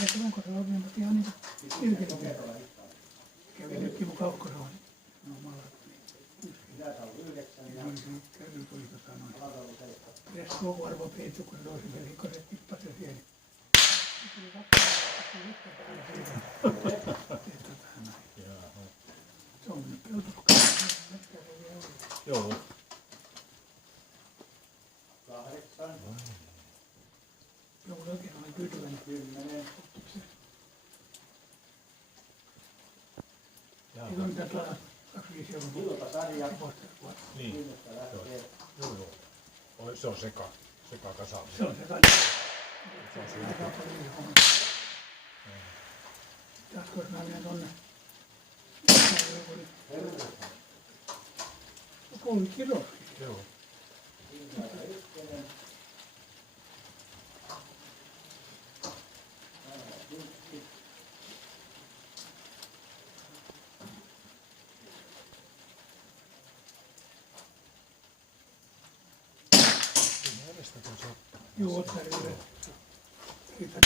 Hänen kohdalla oli ihan niin ilkeä. Kävi nytkin mun kaukkosella. No malattiin. Nyt tuli noin. Edes koko arvo peittu, kun toisin veli koset tippasen siihen. Tuli vettä päällä siitä. Se on nyt peltotukka. Joo. 8. Joo, oikein olen tyytyväinen. 10. Eikö mitä tuolla 25 euroa? Iltasarja. Niin. Minusta lähtee. Joo. Oi, se on sekakasa. Se on se kai. Se on siinä. Jatkois mä menen tonne. Puoli kiloa. Joo. Joo, ottaa yhden.